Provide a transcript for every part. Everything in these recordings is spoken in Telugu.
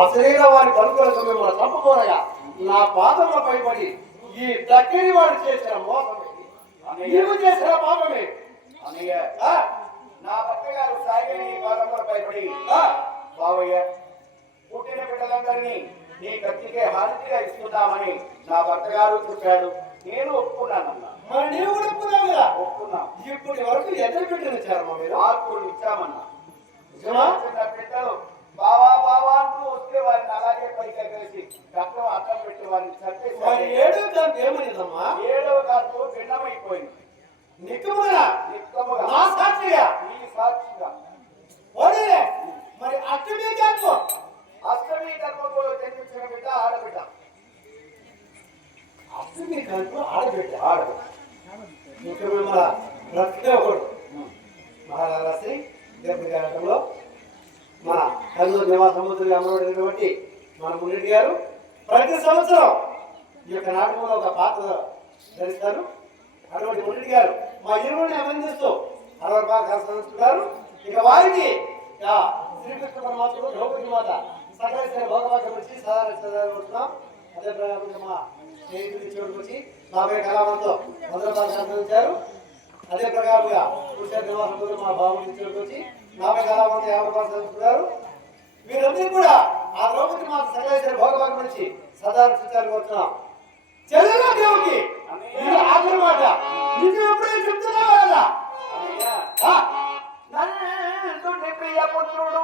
అసలైన వారి కనుకొలకు మిమ్మల్ని చంపబోనగా నా పాదముల పైబడి ఈ దగ్గరి వాడు చేసిన మోసమే. నీవు చేసిన పాపమే. అన్నయ్య నా భర్త గారు సాగే నీ పాదముల పైబడి ఆ, బావయ్య పుట్టిన బిడ్డలందరినీ నీ కత్తికే హారతిగా ఇస్తున్నామని నా భర్త గారు చెప్పాడు నేను ఒప్పుకున్నానన్నా మరి నీవు కూడా ఒప్పుకున్నావు కదా? ఒప్పుకున్నా. ఇప్పటి వరకు ఎద్దరు పెట్టిన మా మీరు? మార్పులు ఇచ్చామన్నా. నిజమా? చిన్న బిడ్డలు బావా బావా అంటూ వస్తే వారిని అలాగే పైకి కలిసి రక్తం అక్కం పెట్టి వారిని చంపేసి ఏడో దానికి ఏమైందమ్మా ఏడవ కాదు భిన్నమైపోయింది. నిక్కముగా నిక్కముగా నా సాక్షిగా? ఈ సాక్షిగా. ఓడిలే మరి అక్కడే కాదు అష్టమి గర్భంలో జన్మించిన బిడ్డ ఆడబిడ్డ. కనుక ఆడబెట్ట ఆడబిడ్డ? ఇంకా మిమ్మల్ని బ్రతికే ఒకడు మహారాజశ్రీ మన కల్లూరు నివాసముద్రి అమరుడైనటువంటి మన మునిరెడ్డి గారు ప్రతి సంవత్సరం ఈ యొక్క నాటకంలో ఒక పాత్ర ధరిస్తారు. అటువంటి మునిరెడ్డి గారు మా ఇరువుని అభినందిస్తూ అరవై బాగా సంస్కృతారు ఇక వారికి శ్రీకృష్ణ పరమాత్ముడు ద్రౌపది మాత సకలేశ్వర భోగవాక్యం వచ్చి సాధారణ చదవబడుతున్నాం అదే ప్రకారంగా మా స్నేహితుడి చివరికి వచ్చి నాపై కళావంతో మొదల బాగా సంతరించారు. అదే ప్రకారంగా నివాసంలో మా బాబు వచ్చి నాపై కళావంతో యాభై బాగా సంతరించుకున్నారు వీరందరూ కూడా ఆ ద్రౌపది మాత సకలేశ్వర భోగవాక్యం నుంచి సాధారణ చిత్రానికి వచ్చినాం చెల్లెల దేవుడికి ఆఖరి మాట. నీకు ఎప్పుడైనా చెప్తున్నావా పుత్రుడు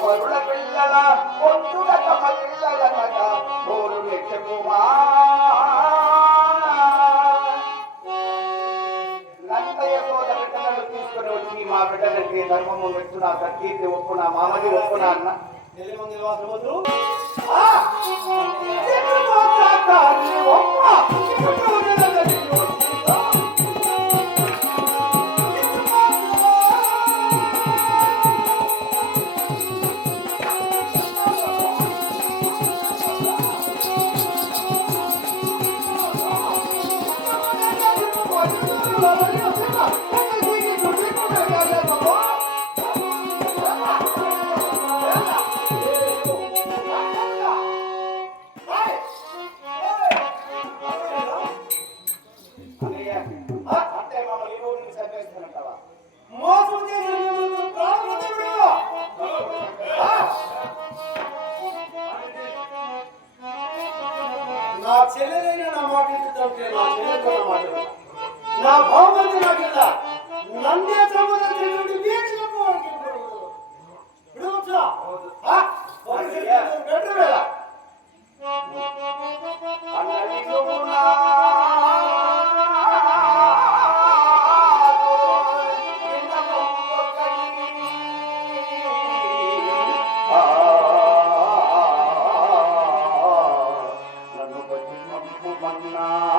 పరుల పిల్లల పొత్తుల బిడ్డలకి ధర్మము మెచ్చున కీర్తి ఒప్పున మామది ఒప్పున అన్న నెల్లిమంది నివాసముద్రు. ఆ! నా చెల్లెలైన నా మాట ఎత్తుతుంటే నా చెల్లెలతో నా మాట నా భావమని నాకు కదా. నన్నే చంపద నన్ను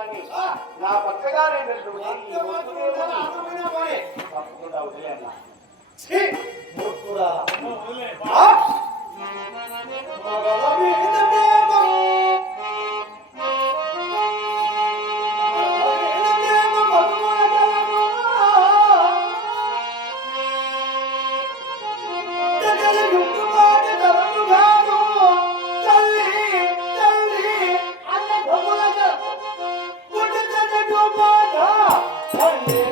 వాడిని నా పక్కగా తప్పకుండా వదిలే. అన్న Thank you. అన్న